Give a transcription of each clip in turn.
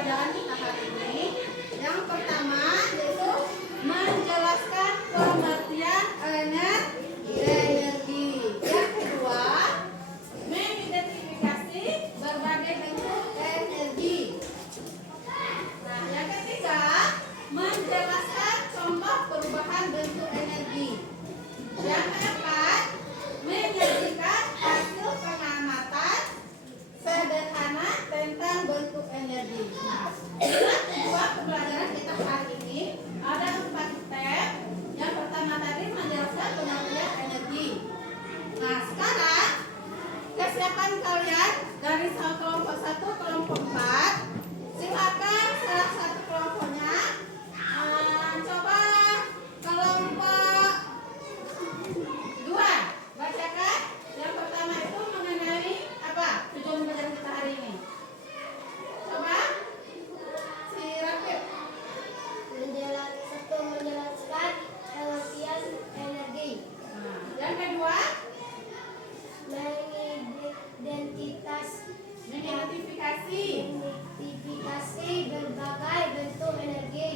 pembelajaran kita hari ini. Yang pertama yaitu menjelaskan pengertian energi. Yang kedua, mengidentifikasi berbagai bentuk energi. Nah, yang ketiga, menjelaskan contoh perubahan bentuk energi. Yang keempat, menyajikan hasil pengamatan sederhana tentang bentuk energi. Nah, dua pembelajaran kita hari ini ada 4 step. Yang pertama tadi menjelaskan pengertian energi. Nah, sekarang kesiapan kalian dari kelompok 1, kelompok 4. Silakan salah satu kelompoknya coba kelompok 2 bacakan. Yang pertama itu mengenai apa tujuan pembelajaran kita hari ini. Coba si Rakib. Menjelaskan pengertian energi. Nah, yang kedua mengidentifikasi berbagai bentuk energi.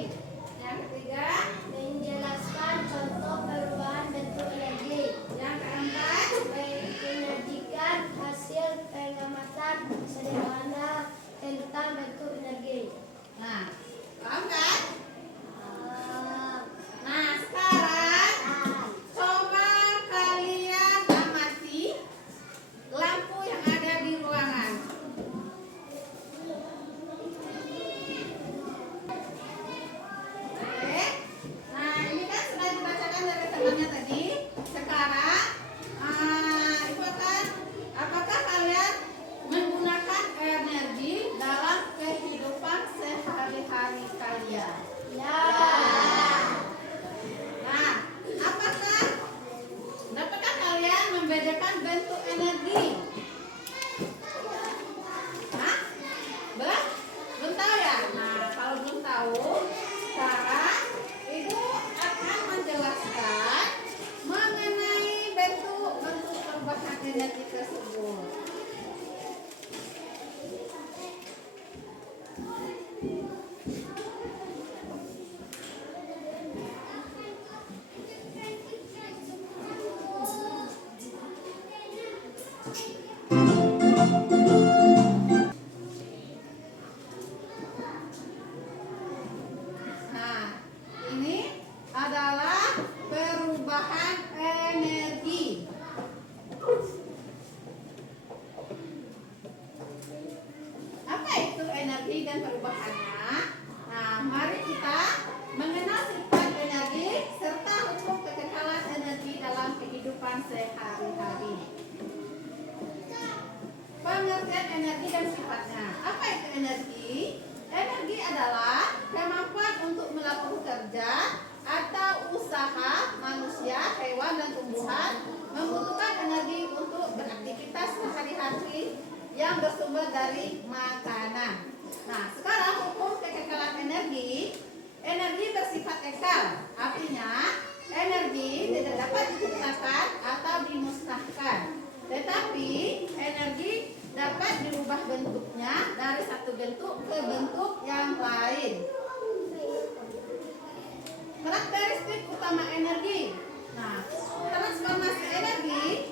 Yang ketiga Menjelaskan contoh perubahan bentuk energi. yang keempat Menyajikan hasil pengamatan sederhana tentang bentuk energi. nah paham kan? Nah, sekarang coba kalian amati lampu yang ada di ruangan. Oke. Nah, ini kan sudah dibacakan dari temannya tadi. Sekarang itu akan apakah kalian menggunakan energi dalam kehidupan sehari-hari kalian? Ya. Nah, dapatkah kalian membedakan bentuk energi? Hah? Belum tahu ya? Nah, kalau belum tahu, sekarang Ibu akan menjelaskan mengenai bentuk-bentuk perubahan energi tersebut. Nah, ini adalah perubahan energi. Apa itu energi dan perubahannya? Nah, mari kita mengenal sifat energi serta hukum kekekalan energi dalam kehidupan sehari-hari. Pengertian energi dan sifatnya. Apa itu energi? Energi adalah kemampuan untuk melakukan kerja atau usaha manusia, hewan, dan tumbuhan membutuhkan energi untuk beraktivitas sehari-hari yang bersumber dari makanan. Nah, sekarang hukum kekekalan energi. Energi bersifat kekal, artinya energi tidak dapat diciptakan atau dimusnahkan. Tetapi energi dapat dirubah bentuknya dari satu bentuk ke bentuk yang lain. Karakteristik utama energi. Nah, transformasi energi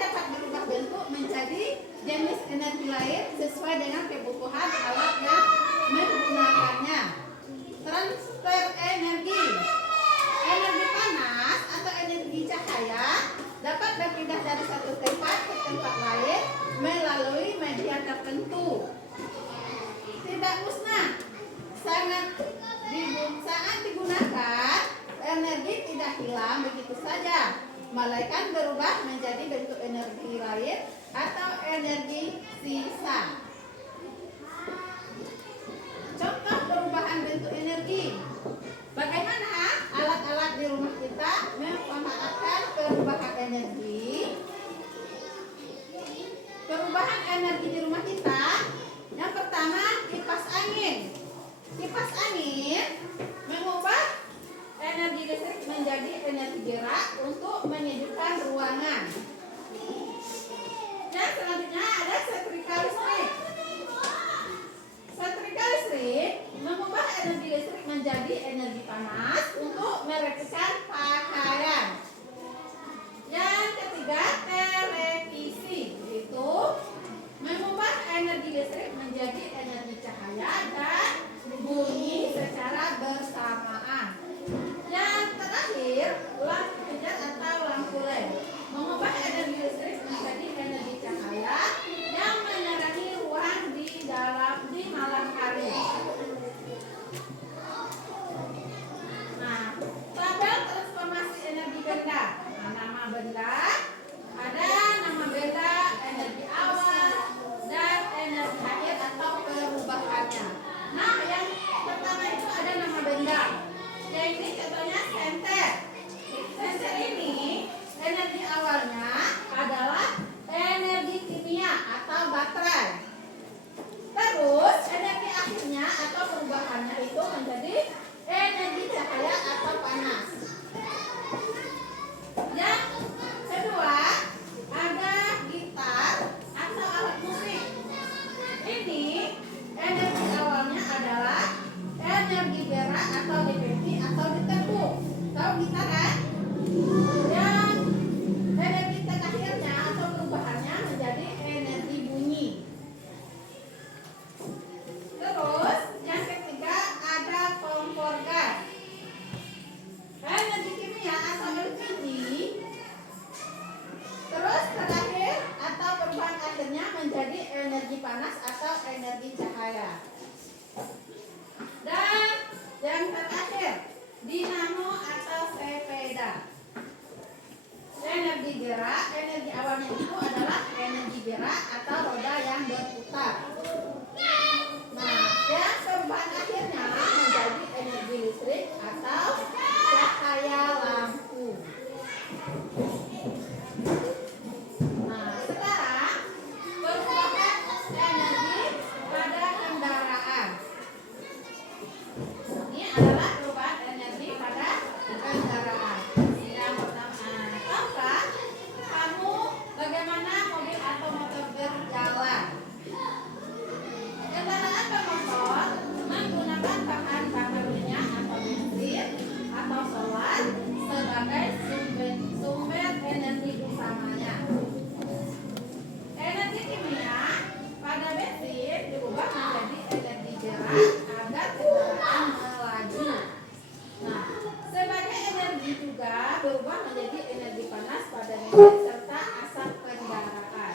dapat berubah bentuk menjadi jenis energi lain sesuai dengan kebutuhan alat yang menggunakannya. Transfer energi. Energi panas atau energi cahaya dapat berpindah dari satu tempat ke tempat lain melalui media tertentu. Tidak musnah. Saat digunakan, energi tidak hilang begitu saja, melainkan berubah menjadi bentuk energi lain atau energi sisa. Contoh perubahan bentuk energi. Bagaimana alat-alat di rumah kita memanfaatkan perubahan energi? Perubahan energi di rumah kita. Yang pertama, kipas angin. Kipas angin mengubah energi listrik menjadi energi gerak untuk menyejukkan ruangan. Yang selanjutnya ada setrika listrik. Setrika listrik energi panas untuk merapikan pakaian. Yang ketiga, televisi, yaitu mengubah energi listrik menjadi energi cahaya dan bunyi secara bersamaan. Yang terakhir, lampu pijar atau lampu LED, mengubah energi listrik menjadi energi cahaya yang menerangi ruang di malam hari. Nah, tabel transformasi energi benda. Nah, nama benda ada nama benda, energi awal, dan energi akhir atau perubahannya. Nah, yang pertama itu ada nama benda. Ya, ini contohnya senter. Senter ini energi awalnya adalah energi kimia atau baterai. Terus energi akhirnya atau perubahannya itu menjadi energi cahaya atau panas. Yang kedua ada gitar atau alat musik. Ini energi awalnya adalah energi berat atau dipeti atau ditepuk. Tahu gitar kan? Yang energi terakhirnya atau perubahannya menjadi energi bunyi. Terus yang ketiga ada kompor gas. Energi kimia atau LPG. Terus terakhir atau perubahan akhirnya menjadi energi panas atau energi cahaya. Dan yang terakhir, dinamo atau sepeda. Energi gerak, energi awalnya itu adalah energi gerak atau roda yang berputar. Nah, yang perubahan akhirnya menjadi energi listrik atau cahaya lampu. Nah, sekarang perubahan energi pada kendaraan. Ini adalah perubahan energi pada kendaraan. Yang pertama, tahukah kamu bagaimana mobil atau motor berjalan? Kendaraan bermotor menggunakan bahan bakar minyak atau bensin atau solar sebagai sumber energi utamanya. Energi kimia pada bensin diubah menjadi energi gerak agar kendaraan melaju. Nah, sebagai energi juga berubah menjadi energi panas pada mesin serta asap kendaraan.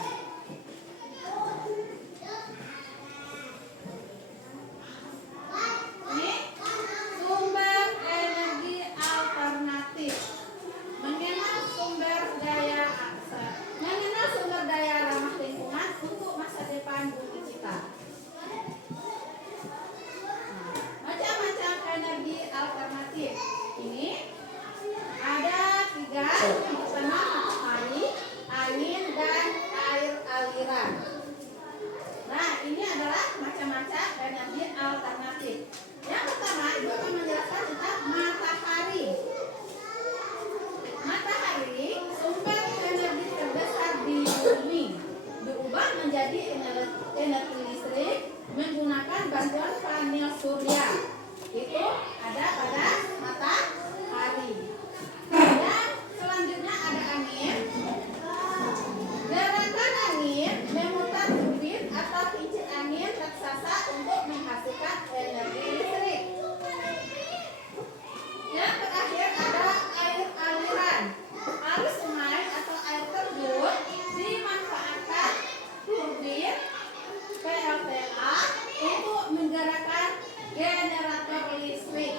Ini sumber energi alternatif. Mengenal sumber daya ramah lingkungan untuk masa depan bumi kita. Macam-macam energi alternatif. Ini ada 3. Yang pertama matahari, angin, dan air aliran. Nah, ini adalah macam-macam energi alternatif. Yang pertama, Ibu akan menjelaskan tentang matahari. Matahari sumber energi terbesar di bumi, diubah menjadi energi listrik menggunakan bantuan panel surya. Itu ada pada matahari. Dan selanjutnya ada angin. Gerakan angin memutar turbin atau kincir angin raksasa untuk menghasilkan energi listrik. Yang terakhir ada air aliran. Arus sungai atau air terjun dimanfaatkan turbin PLTA untuk menggerakkan generator listrik.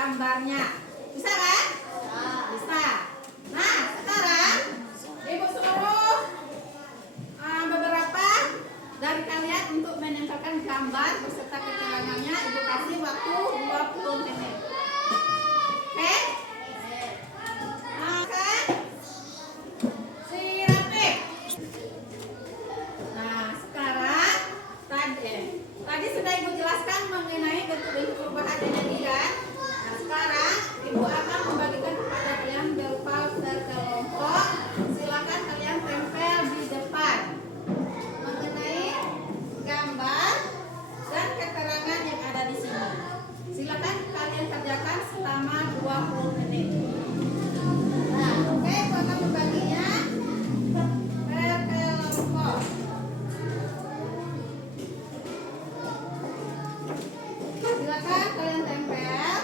gambarnya. Bisa kan? Bisa. Nah, sekarang Ibu suruh beberapa dari kalian untuk menempelkan gambar beserta keterangannya. Ibu kasih waktu 20 menit. Oke? Oke? Si Rafiq. Nah, sekarang tadi sudah Ibu jelaskan mengenai bentuk-bentuk perubahan energi kan? Nah, sekarang Ibu akan membagikan kepada kalian berupa berkelompok. Silakan kalian tempel di depan mengenai gambar dan keterangan yang ada di sini. Silakan kalian kerjakan selama 20 menit. Nah, oke, Ibu akan membaginya berkelompok. Silakan kalian tempel.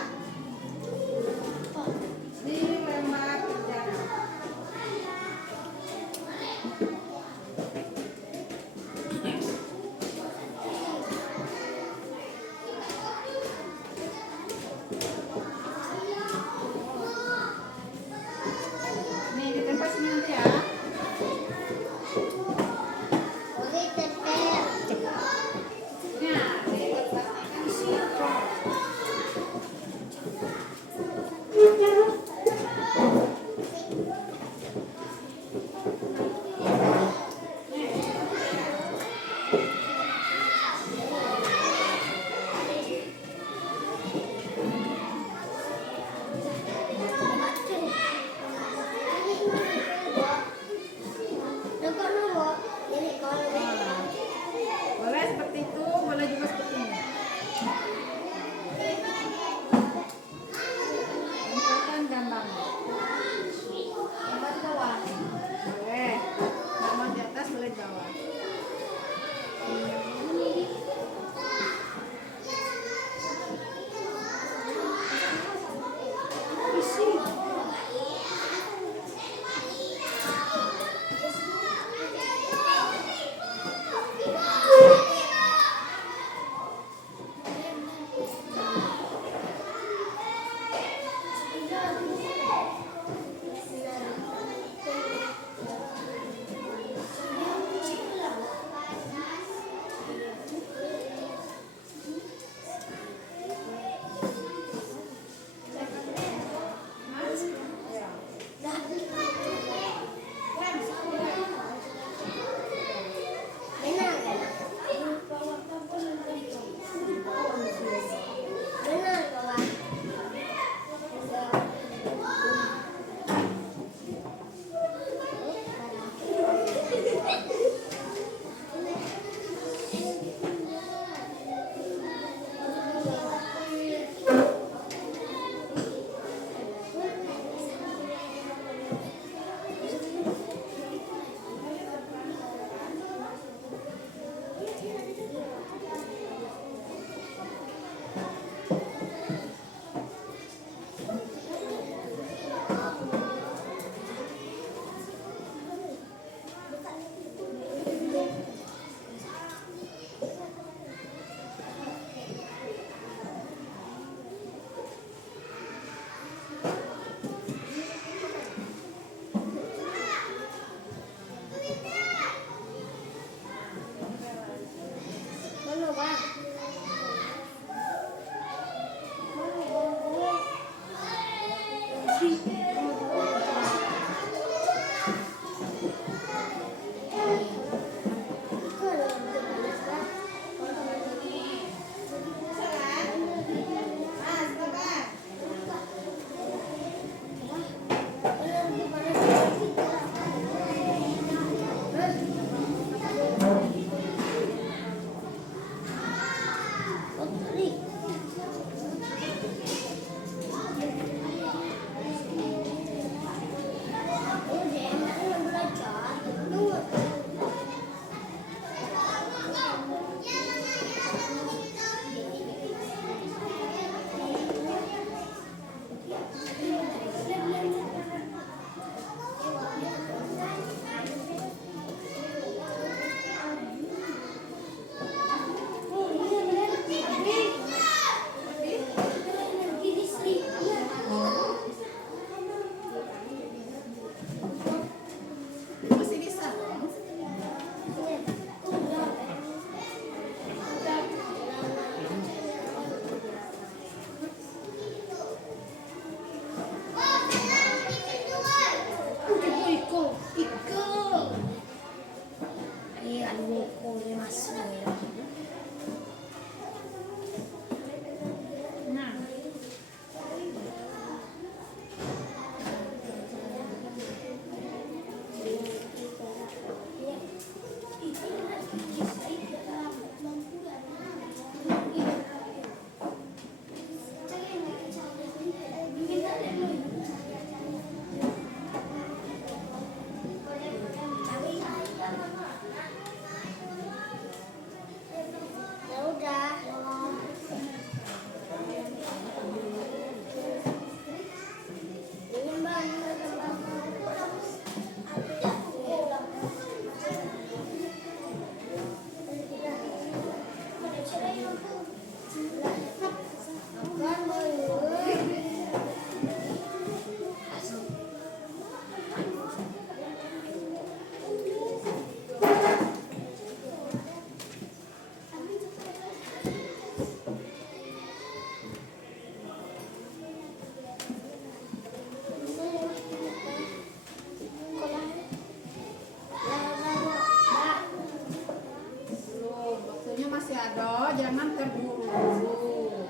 terburu-buru.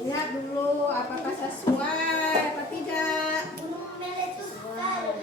Lihat dulu apakah sesuai apa tidak. Gunung meletuskan.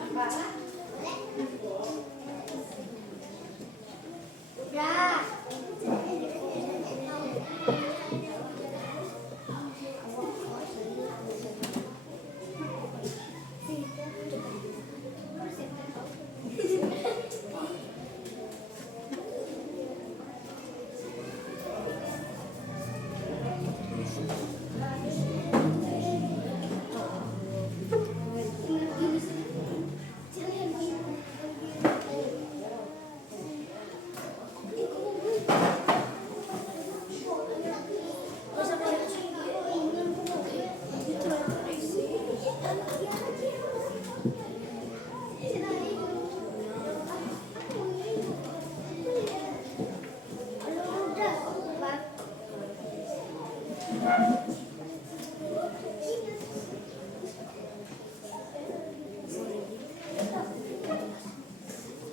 Apalah. Ya.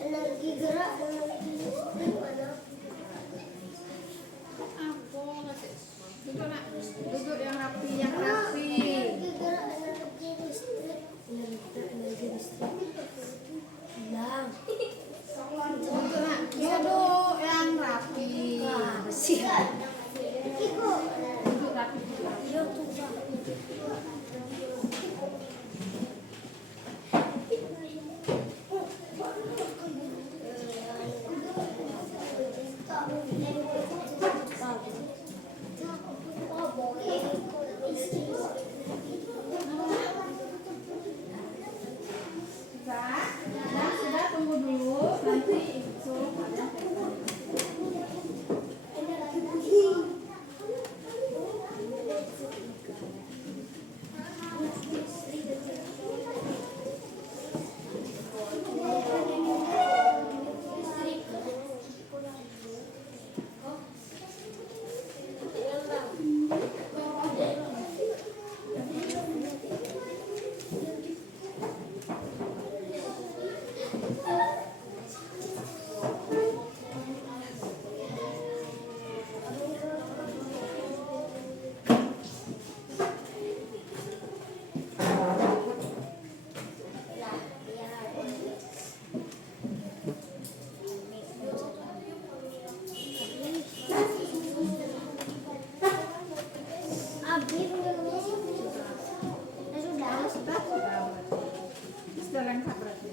Energi gerak dan energi listrik mana? Duduk nak, duduk yang rapi, yang rapi. Energi gerak dan energi listrik. Energi listrik. Hilang. Duduk nak, duduk yang rapi. Siap. Ikut. Duduk rapi. Yo tuh. Sudah, tunggu dulu. Nanti suruh kalian telepon. Sudah lengkap berarti.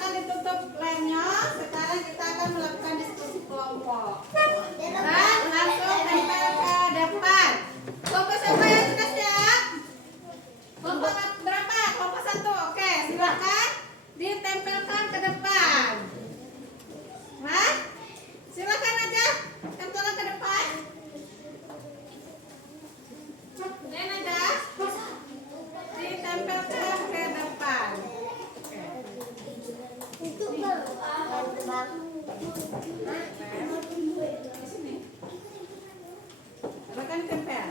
silakan ditutup lemnya. Sekarang kita akan melakukan diskusi kelompok. Dan langsung tempel ke depan. Kelompok siapa yang sudah siap? Kelompok berapa? Kelompok 1. Oke, silakan ditempelkan ke depan. Nah, silakan aja tempelkan ke depan. Dan aja ditempelkan ke depan. Itu bang. Di sini. Silakan tempel.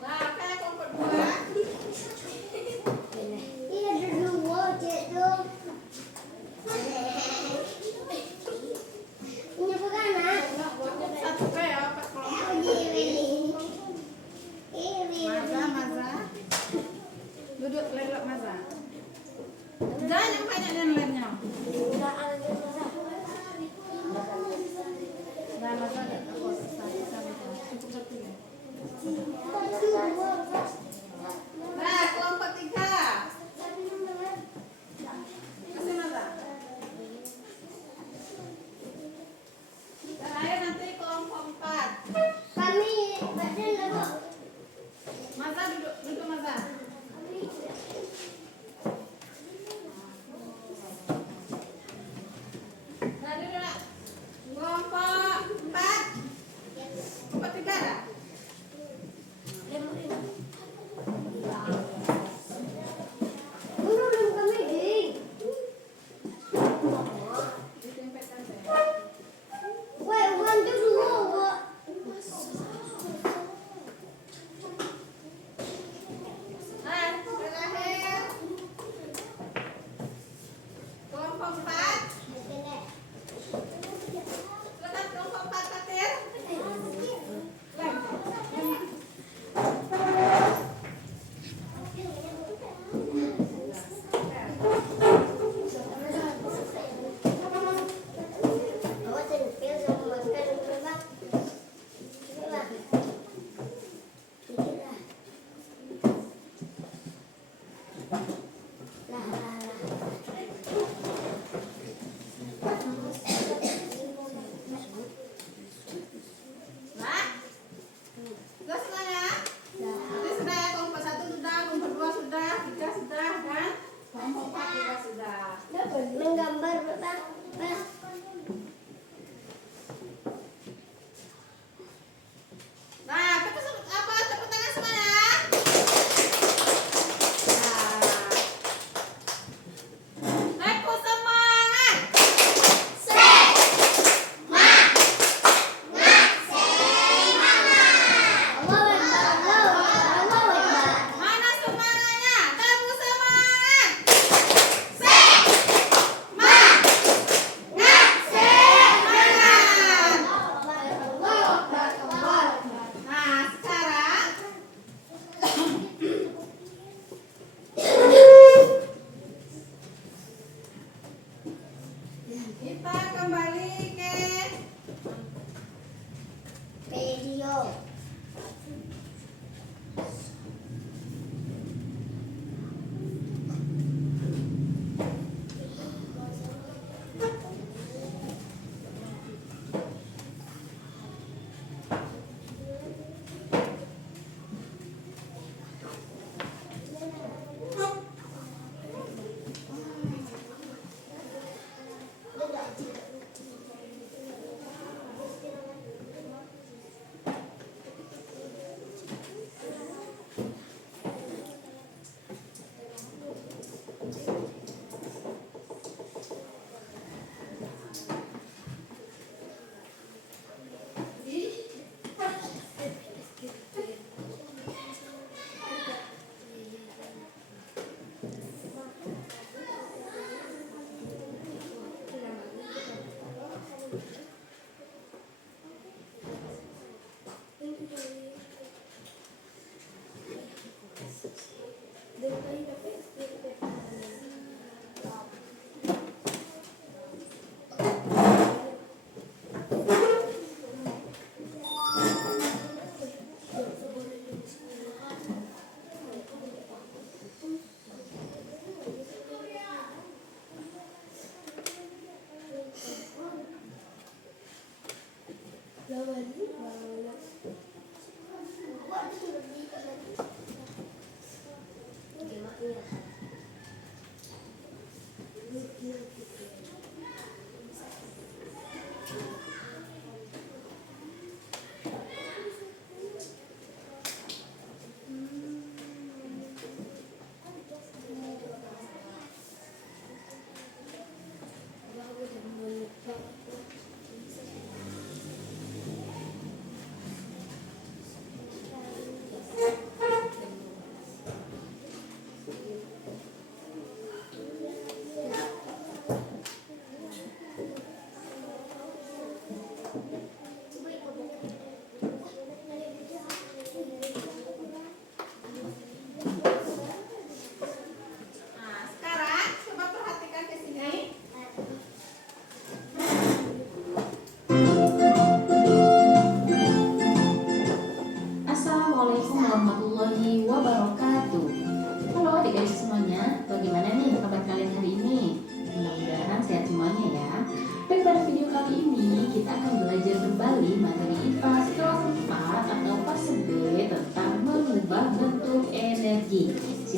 Nah, oke, kelompok 2. Cukup 1 ya, Pak kelompok. Maza. Duduk lelok Maza. Jangan yang banyak dan lemnya. Nah, Maza enggak apa cukup 1 ya. Nah, kelompok 3. Kasih Maza. Terakhir nanti kelompok 4. Maza duduk Maza.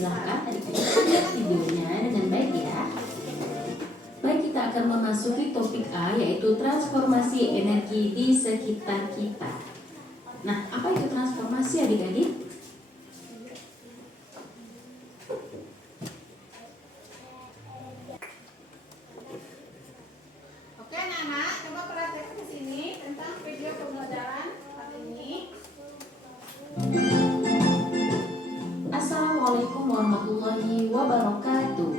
Silahkan adik-adik lihat videonya dengan baik ya. Baik, kita akan memasuki topik A, yaitu transformasi energi di sekitar kita. Nah, apa itu transformasi adik-adik? Oke anak-anak, coba perhatikan ke sini tentang video pembelajaran hari ini. Assalamualaikum warahmatullahi wabarakatuh.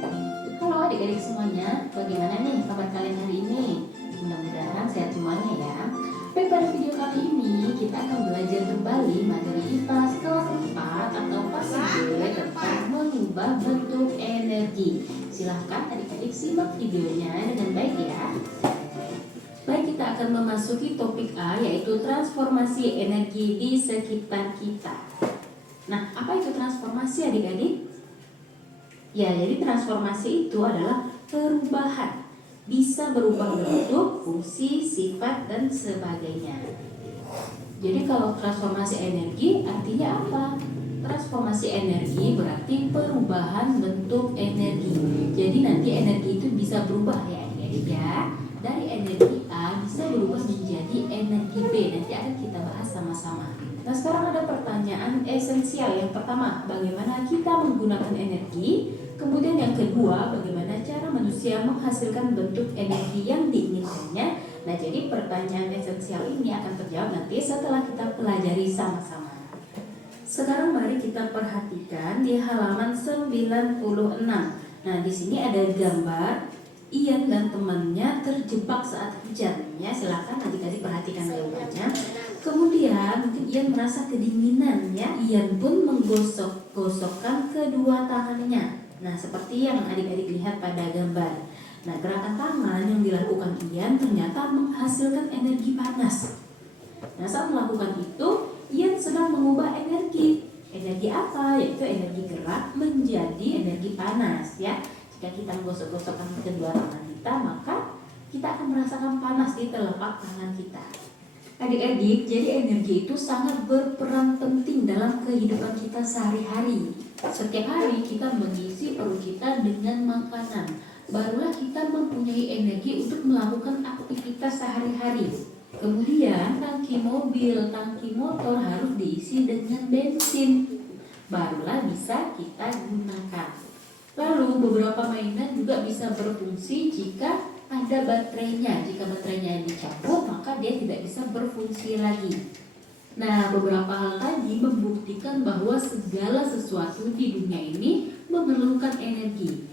Halo adik-adik semuanya, bagaimana nih kabar kalian hari ini? Mudah-mudahan sehat semuanya ya. Baik, pada video kali ini kita akan belajar kembali materi IPA kelas 4 atau pasal B tentang mengubah bentuk energi. Silahkan adik-adik simak videonya dengan baik ya. Baik, kita akan memasuki topik A, yaitu transformasi energi di sekitar kita. Nah, apa itu transformasi adik-adik? Ya, jadi transformasi itu adalah perubahan. Bisa berubah bentuk, fungsi, sifat, dan sebagainya. Jadi kalau transformasi energi artinya apa? Transformasi energi berarti perubahan bentuk energi. Jadi nanti energi itu bisa berubah ya adik-adik ya. Dari energi A bisa berubah menjadi energi B. Nanti akan kita bahas sama-sama. Nah, sekarang ada pertanyaan esensial. Yang pertama, bagaimana kita menggunakan energi? Kemudian yang kedua, bagaimana cara manusia menghasilkan bentuk energi yang diinginkannya? Nah, jadi pertanyaan esensial ini akan terjawab nanti setelah kita pelajari sama-sama. Sekarang mari kita perhatikan di halaman 96. Nah, di sini ada gambar Ian dan temannya terjebak saat hujan. Ya, silakan adik-adik perhatikan gambarnya. Kemudian mungkin Ian merasa kedinginan ya. Ian pun menggosok-gosokkan kedua tangannya. Nah, seperti yang adik-adik lihat pada gambar. Nah, gerakan tangan yang dilakukan Ian ternyata menghasilkan energi panas. Nah, saat melakukan itu, Ian sedang mengubah energi. Energi apa? Yaitu energi gerak menjadi energi panas ya. Jika kita menggosok-gosokkan kedua tangan kita, maka kita akan merasakan panas di telapak tangan kita. Adik-adik, jadi energi itu sangat berperan penting dalam kehidupan kita sehari-hari. Setiap hari kita mengisi perut kita dengan makanan. Barulah kita mempunyai energi untuk melakukan aktivitas sehari-hari. Kemudian tangki mobil, tangki motor harus diisi dengan bensin. Barulah bisa kita gunakan. Lalu beberapa mainan juga bisa berfungsi jika ada baterainya. Jika baterainya dicabut, maka dia tidak bisa berfungsi lagi. Nah, beberapa hal tadi membuktikan bahwa segala sesuatu di dunia ini memerlukan energi.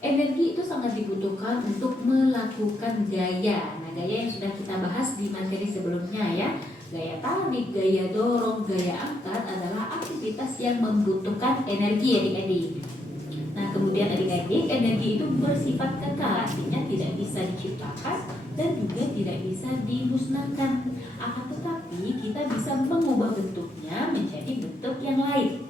Energi itu sangat dibutuhkan untuk melakukan gaya. Nah, gaya yang sudah kita bahas di materi sebelumnya ya. Gaya tarik, gaya dorong, gaya angkat adalah aktivitas yang membutuhkan energi adik-adik. Nah, kemudian adik-adik, energi itu bersifat kekal, artinya tidak bisa diciptakan dan juga tidak bisa dimusnahkan. Akan tetapi kita bisa mengubah bentuknya menjadi bentuk yang lain.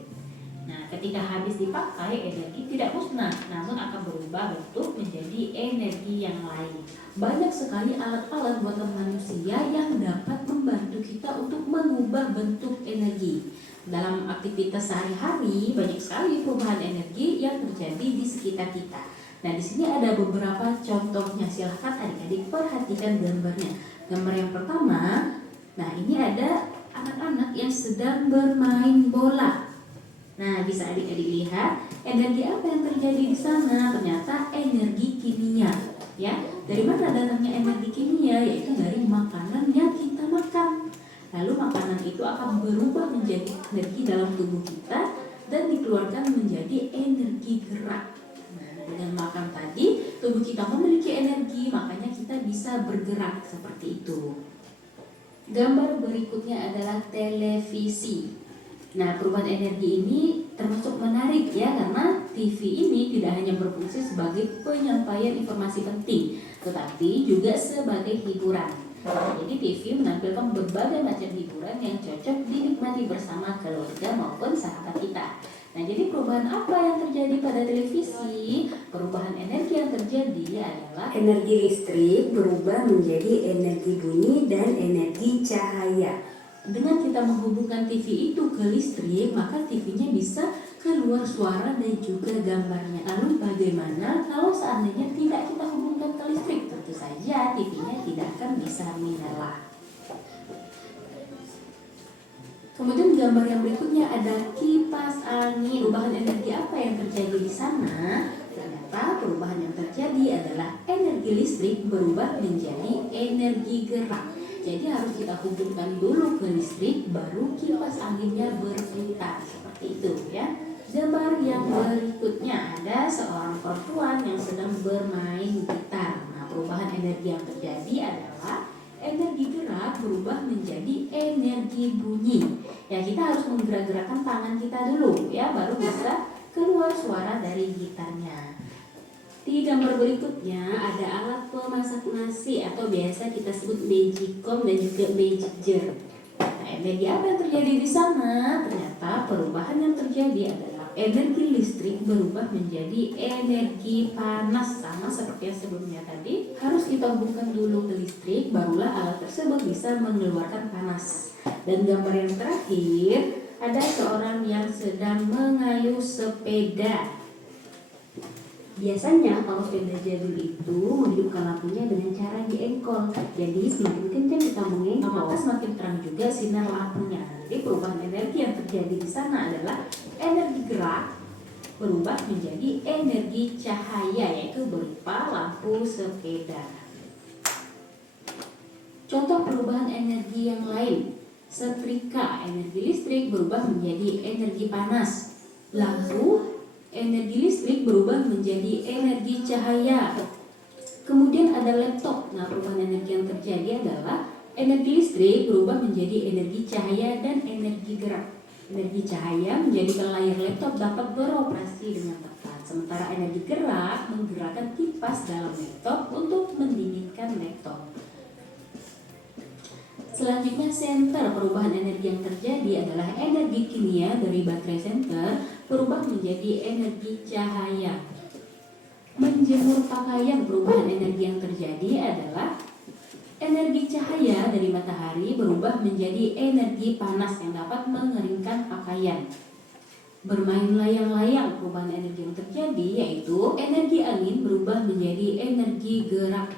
Nah, ketika habis dipakai, energi tidak musnah, namun akan berubah bentuk menjadi energi yang lain. Banyak sekali alat-alat buatan manusia yang dapat membantu kita untuk mengubah bentuk energi. Dalam aktivitas sehari-hari banyak sekali perubahan energi yang terjadi di sekitar kita. Nah, di sini ada beberapa contohnya. Silahkan adik-adik perhatikan gambarnya. Gambar yang pertama, nah ini ada anak-anak yang sedang bermain bola. Nah, bisa adik-adik lihat energi apa yang terjadi di sana? Ternyata energi kimia. Ya, dari mana datangnya energi kimia? Yaitu dari makanan yang kita makan. Lalu makanan itu akan berubah menjadi energi dalam tubuh kita dan dikeluarkan menjadi energi gerak. Nah, dengan makan tadi tubuh kita memiliki energi, makanya kita bisa bergerak seperti itu. Gambar berikutnya adalah televisi. Nah, perubahan energi ini termasuk menarik ya, karena TV ini tidak hanya berfungsi sebagai penyampaian informasi penting, tetapi juga sebagai hiburan. Jadi TV menampilkan berbagai macam hiburan yang cocok dinikmati bersama keluarga maupun sahabat kita. Nah, jadi perubahan apa yang terjadi pada televisi? Perubahan energi yang terjadi adalah energi listrik berubah menjadi energi bunyi dan energi cahaya. Dengan kita menghubungkan TV itu ke listrik, maka TV-nya bisa keluar suara dan juga gambarnya. Lalu bagaimana kalau seandainya tidak kita hubungkan ke listrik? Tentu saja TV-nya tidak akan bisa menyala. Kemudian gambar yang berikutnya ada kipas angin. Perubahan energi apa yang terjadi di sana? Ternyata perubahan yang terjadi adalah energi listrik berubah menjadi energi gerak. Jadi harus kita hubungkan dulu ke listrik, baru kipas anginnya berputar. Seperti itu ya. Gambar yang berikutnya ada seorang perempuan yang sedang bermain gitar. Nah, perubahan energi yang terjadi adalah energi gerak berubah menjadi energi bunyi. Ya, kita harus menggerak-gerakkan tangan kita dulu ya, baru bisa keluar suara dari gitarnya. Di gambar berikutnya ada alat pemasak nasi atau biasa kita sebut magicom dan juga magic jar. Nah, energi apa yang terjadi di sana? Ternyata perubahan yang terjadi adalah energi listrik berubah menjadi energi panas. Sama seperti yang sebelumnya tadi, harus kita hubungkan dulu ke listrik, barulah alat tersebut bisa mengeluarkan panas. Dan gambar yang terakhir, ada seorang yang sedang mengayuh sepeda. Biasanya kalau sepeda jadul itu menghidupkan lampunya dengan cara diengkol. Jadi semakin kencang kita mengengkol, maka semakin terang juga sinar lampunya. Jadi perubahan energi yang terjadi di sana adalah energi gerak berubah menjadi energi cahaya, yaitu berupa lampu sepeda. Contoh perubahan energi yang lain, setrika, energi listrik berubah menjadi energi panas. Lampu, energi listrik berubah menjadi energi cahaya. Kemudian ada laptop. Nah, perubahan energi yang terjadi adalah energi listrik berubah menjadi energi cahaya dan energi gerak. Energi cahaya menjadikan layar laptop dapat beroperasi dengan tepat. Sementara energi gerak menggerakkan kipas dalam laptop untuk mendinginkan laptop. Selanjutnya senter. Perubahan energi yang terjadi adalah energi kimia dari baterai senter berubah menjadi energi cahaya. Menjemur pakaian. Perubahan energi yang terjadi adalah energi cahaya dari matahari berubah menjadi energi panas yang dapat mengeringkan pakaian. Bermain layang-layang. Perubahan energi yang terjadi yaitu energi angin berubah menjadi energi gerak.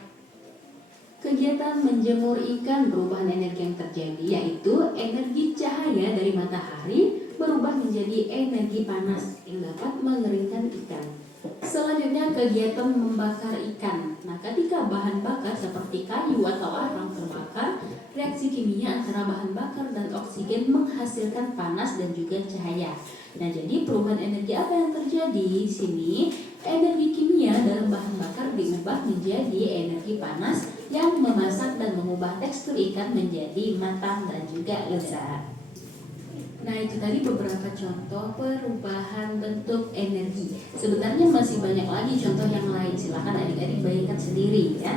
Kegiatan menjemur ikan. Perubahan energi yang terjadi yaitu energi cahaya dari matahari berubah menjadi energi panas yang dapat mengeringkan ikan. Selanjutnya kegiatan membakar ikan. Nah, ketika bahan bakar seperti kayu atau arang terbakar, reaksi kimia antara bahan bakar dan oksigen menghasilkan panas dan juga cahaya. Nah, jadi perubahan energi apa yang terjadi di sini? Energi kimia dalam bahan bakar diubah menjadi energi panas yang memasak dan mengubah tekstur ikan menjadi matang dan juga lezat. Nah, itu tadi beberapa contoh perubahan bentuk energi. Sebenarnya masih banyak lagi contoh yang lain. Silakan adik-adik bayangkan sendiri ya.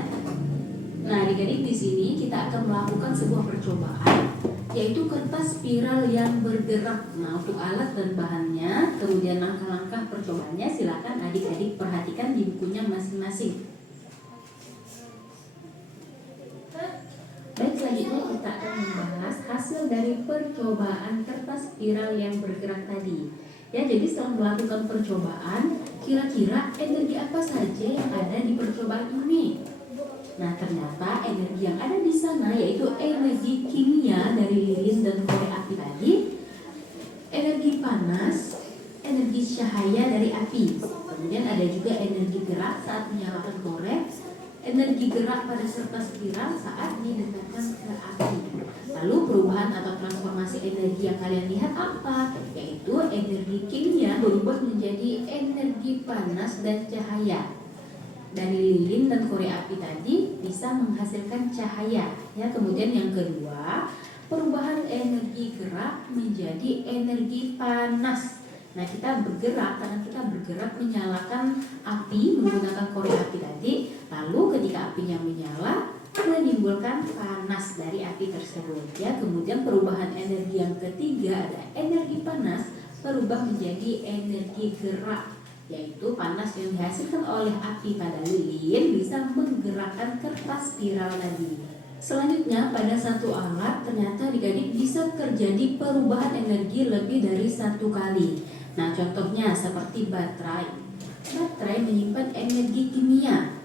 Nah, adik-adik di sini kita akan melakukan sebuah percobaan, yaitu kertas spiral yang bergerak. Nah, untuk alat dan bahannya, kemudian langkah-langkah percobaannya, silakan adik-adik perhatikan di bukunya masing-masing. Baik, selanjutnya kita akan membahas hasil dari percobaan kertas spiral yang bergerak tadi. Ya, jadi setelah melakukan percobaan, kira-kira energi apa saja yang ada di percobaan ini? Nah, ternyata energi yang ada di sana yaitu energi kimia dari lilin dan korek api tadi, energi panas, energi cahaya dari api. Kemudian ada juga energi gerak saat menyalakan korek, energi gerak pada kertas spiral saat didekatkan ke api. Lalu perubahan atau transformasi energi yang kalian lihat apa? Yaitu energi kimia berubah menjadi energi panas dan cahaya. Dari lilin dan korek api tadi bisa menghasilkan cahaya. Ya, kemudian yang kedua, perubahan energi gerak menjadi energi panas. Nah, kita bergerak, tangan kita bergerak menyalakan api menggunakan korek api tadi. Lalu ketika apinya menyala, menimbulkan panas dari api tersebut. Ya, kemudian perubahan energi yang ketiga ada energi panas berubah menjadi energi gerak, yaitu panas yang dihasilkan oleh api pada lilin bisa menggerakkan kertas spiral tadi. Selanjutnya, pada satu alat ternyata adik-adik bisa terjadi perubahan energi lebih dari satu kali. Nah, contohnya seperti baterai. Baterai menyimpan energi kimia.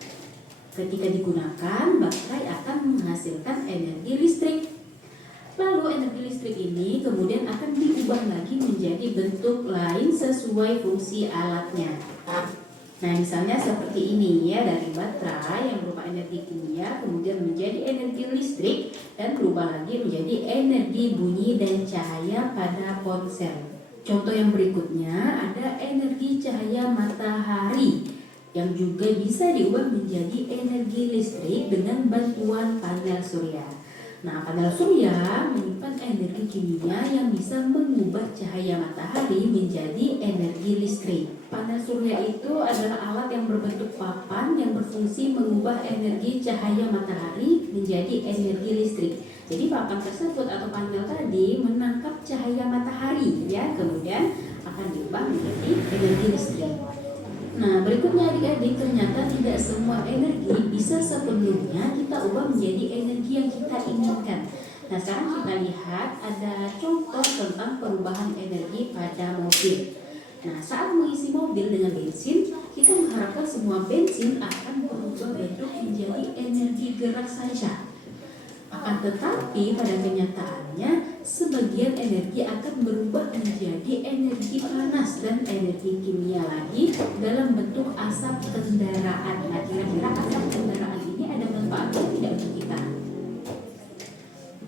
Ketika digunakan, baterai akan menghasilkan energi listrik. Lalu energi listrik ini kemudian akan diubah lagi menjadi bentuk lain sesuai fungsi alatnya. Nah, misalnya seperti ini ya, dari baterai yang berupa energi kimia kemudian menjadi energi listrik dan berubah lagi menjadi energi bunyi dan cahaya pada ponsel. Contoh yang berikutnya ada energi cahaya matahari yang juga bisa diubah menjadi energi listrik dengan bantuan panel surya. Nah, panel surya menyimpan energi kimia yang bisa mengubah cahaya matahari menjadi energi listrik. Panel surya itu adalah alat yang berbentuk papan yang berfungsi mengubah energi cahaya matahari menjadi energi listrik. Jadi papan tersebut atau panel tadi menangkap cahaya matahari ya, kemudian akan diubah menjadi energi listrik. Nah, berikutnya adik-adik, ternyata tidak semua energi bisa sepenuhnya kita ubah menjadi energi yang kita inginkan. Nah, sekarang kita lihat ada contoh tentang perubahan energi pada mobil. Nah, saat mengisi mobil dengan bensin, kita mengharapkan semua bensin akan berubah bentuk menjadi energi gerak saja. Akan tetapi pada kenyataannya sebagian energi akan berubah menjadi energi panas dan energi kimia lagi dalam bentuk asap kendaraan. Nah, kira-kira asap kendaraan ini ada manfaatnya tidak untuk kita?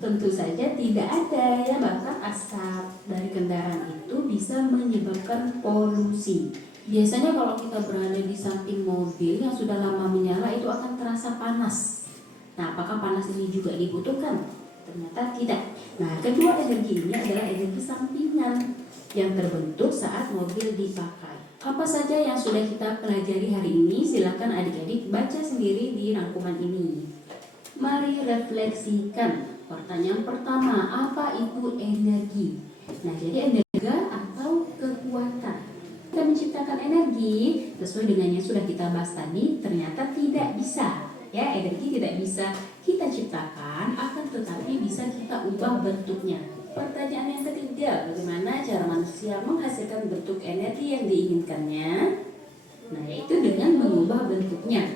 Tentu saja tidak ada ya, bahkan asap dari kendaraan itu bisa menyebabkan polusi. Biasanya kalau kita berada di samping mobil yang sudah lama menyala itu akan terasa panas. Nah, apakah panas ini juga dibutuhkan? Ternyata tidak. Nah, kedua energi ini adalah energi sampingan yang terbentuk saat mobil dipakai. Apa saja yang sudah kita pelajari hari ini? Silakan adik-adik baca sendiri di rangkuman ini. Mari refleksikan. Pertanyaan pertama, apa itu energi? Nah, jadi energi atau kekuatan. Kita menciptakan energi sesuai dengan yang sudah kita bahas tadi, ternyata tidak bisa. Ya, energi tidak bisa kita ciptakan, akan tetapi bisa kita ubah bentuknya. Pertanyaan yang ketiga, bagaimana cara manusia menghasilkan bentuk energi yang diinginkannya? Nah, yaitu dengan mengubah bentuknya.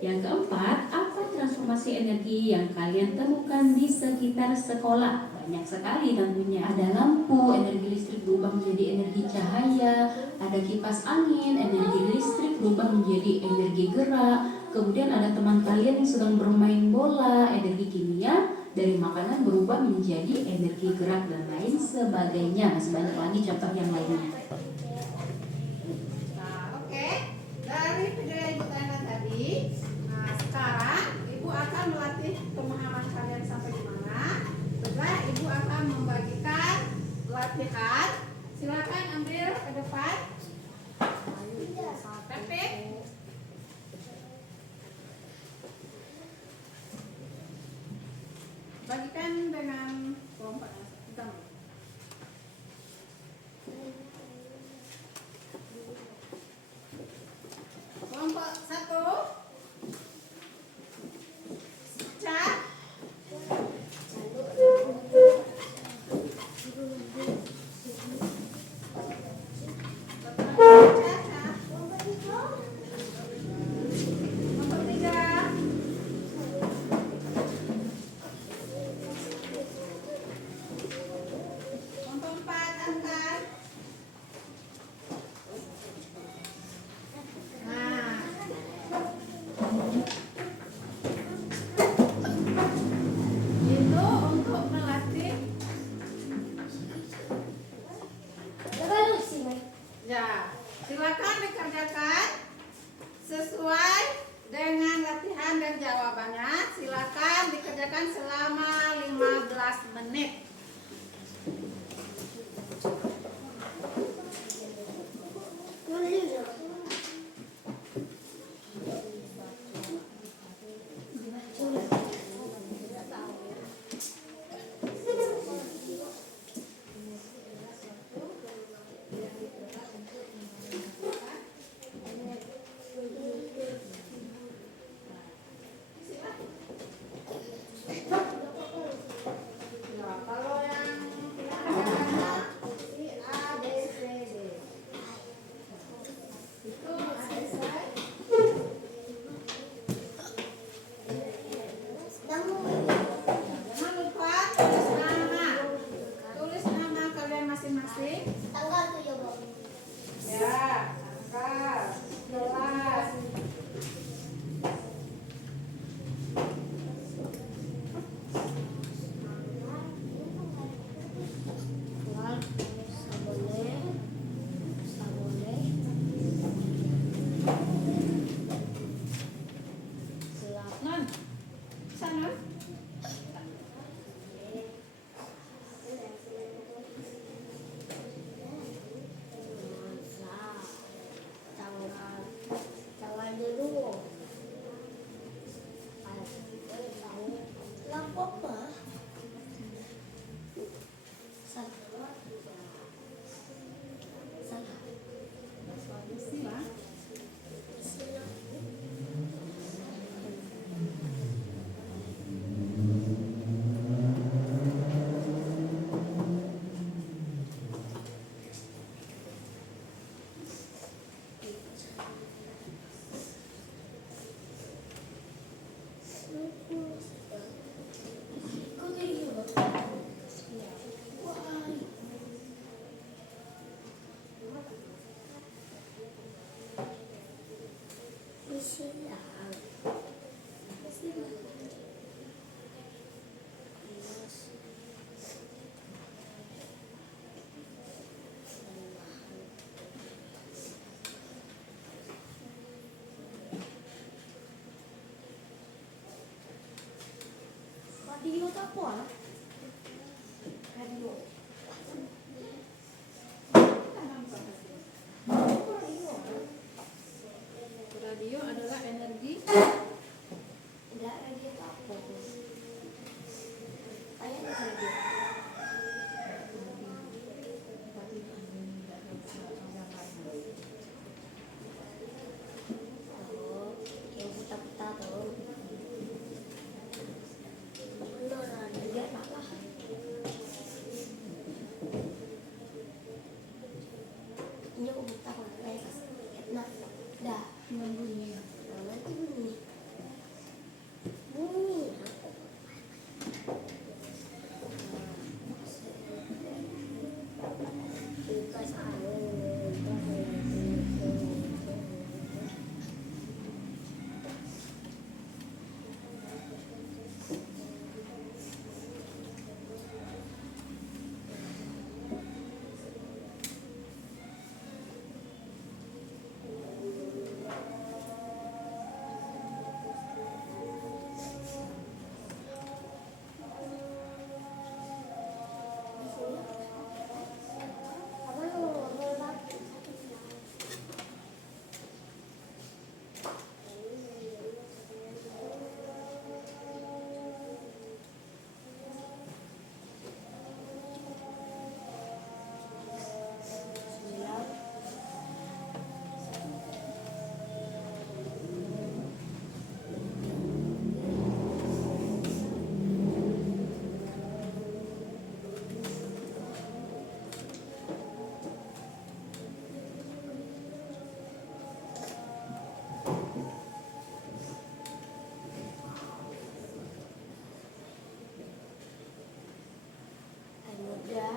Yang keempat, apa transformasi energi yang kalian temukan di sekitar sekolah? Banyak sekali tentunya. Ada lampu, energi listrik berubah menjadi energi cahaya, ada kipas angin, energi listrik berubah menjadi energi gerak. Kemudian ada teman kalian yang sedang bermain bola, energi kimia dari makanan berubah menjadi energi gerak dan lain sebagainya. Masih banyak lagi contoh yang lainnya. Nah, oke. Dari video yang Ibu tanyakan tadi, nah sekarang Ibu akan melatih pemahaman kalian sampai di mana. Setelah Ibu akan membagikan latihan. Silakan ambil ke depan. Pepe. Bagikan dengan kelompok hitam. Kelompok 1 Ca. Kelompok 3 kelompok 4 angkat. Nah, itu untuk melatih. Ya, silakan dikerjakan sesuai dengan latihan dan jawabannya. Silakan dikerjakan selama 15 menit. Ya, kalau siang. Radio tak apa? Radio. Radio adalah energi. Enggak, radio tak apa? Kayak radio. Oh, yang peta-peta tuh. Beneran, enggak lah. Ini aku buta kalau kayak nah, dah. Bunyi. Nanti bunyi. Bunyi. Kipas apa yang ngobrol lagi? Udah.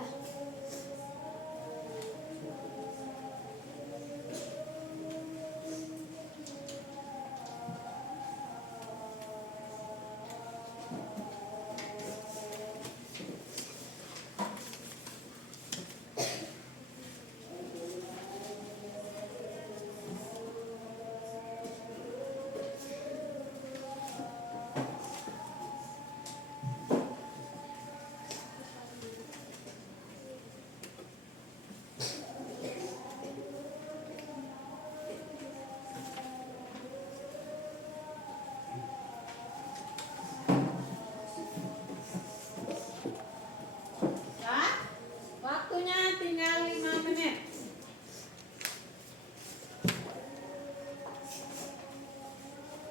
Ya, waktunya tinggal 5 menit.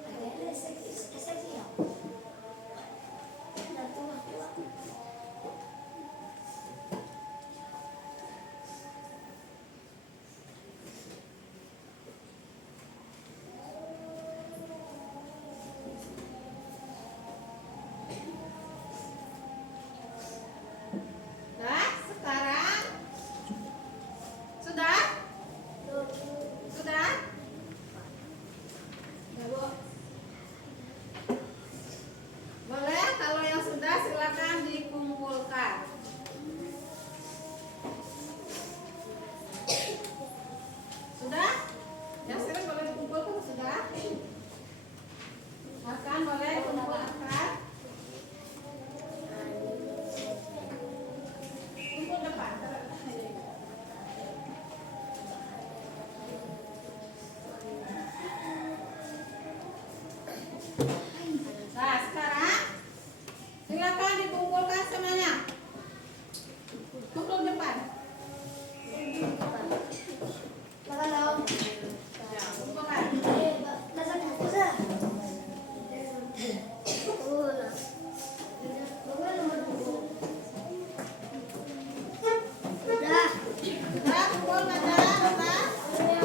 Ada esek ya. Ada tua-tua. Nah, sekarang sudah? Sudah? Ya, Bu. Boleh, kalau yang sudah silakan dikumpulkan. Sudah? Yang silakan boleh dikumpulkan, sudah? Makan boleh dikumpulkan. Kumpul depan. Nah, sekarang silakan dikumpulkan semuanya. Kumpul depan. Kalau Ya, kumpulkan. masak buku dah. Udah. Sudah kumpul mana? Sudah?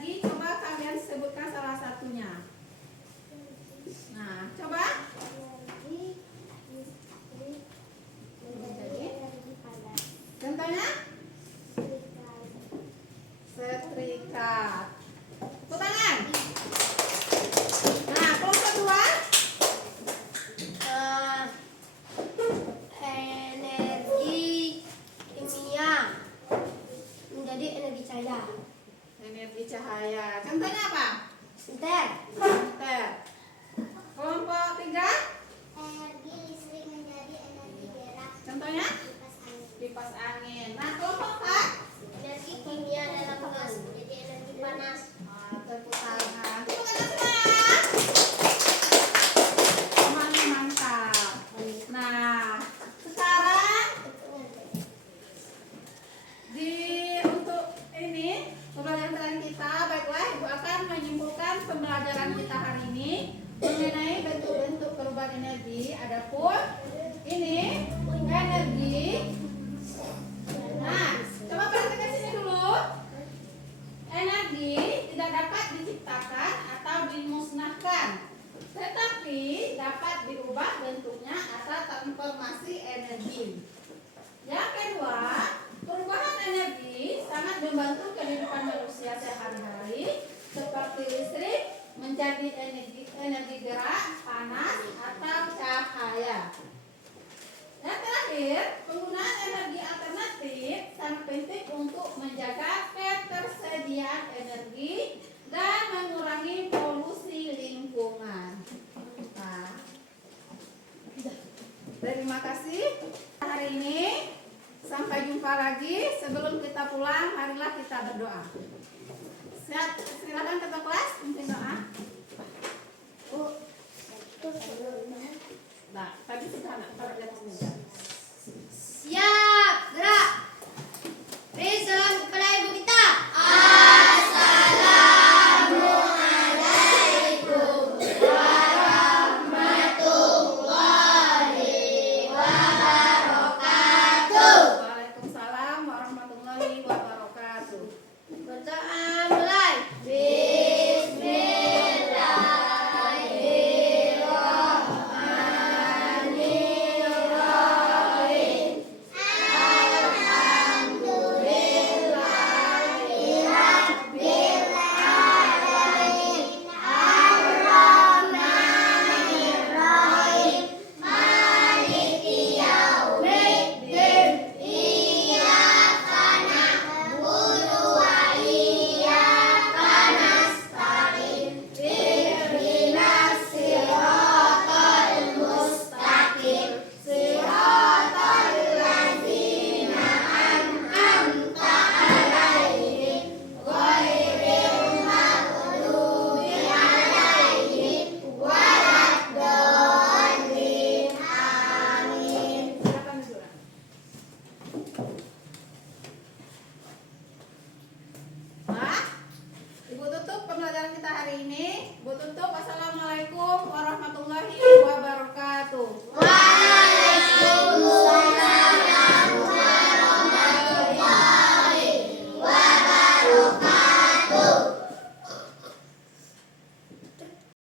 energi, coba kalian sebutkan salah satunya. Nah, coba. Contohnya? Setrika. Tepuk tangan. Nah, kelompok dua. Energi kimia menjadi energi cahaya. Energi cahaya. Contohnya apa? Inter. Inter. Kelompok tiga. Energi listrik menjadi energi gerak. Contohnya? Kipas angin. Kipas angin. Nah, kelompok empat. Energi kimia dalam gas menjadi energi panas. Tepuk tangan. Tepuk tangan semua. Mantap. Nah, sekarang untuk ini pembelajaran kita, baiklah Ibu akan menyimpulkan pembelajaran kita hari ini mengenai bentuk-bentuk perubahan energi. Adapun ini energi. Nah, coba perhatikan sini dulu. Energi tidak dapat diciptakan atau dimusnahkan, tetapi dapat diubah bentuknya atau transformasi energi. Yang kedua, perubahan energi sangat membantu kehidupan manusia sehari-hari, seperti listrik menjadi energi gerak, panas, atau cahaya. Yang terakhir, penggunaan energi alternatif sangat penting untuk menjaga ketersediaan energi dan mengurangi polusi lingkungan. Nah, terima kasih hari ini. Sampai jumpa lagi. Sebelum kita pulang, marilah kita berdoa. Silakan ketua kelas pimpin doa. Nah, tadi sudah anak pada di atas meja. Siap.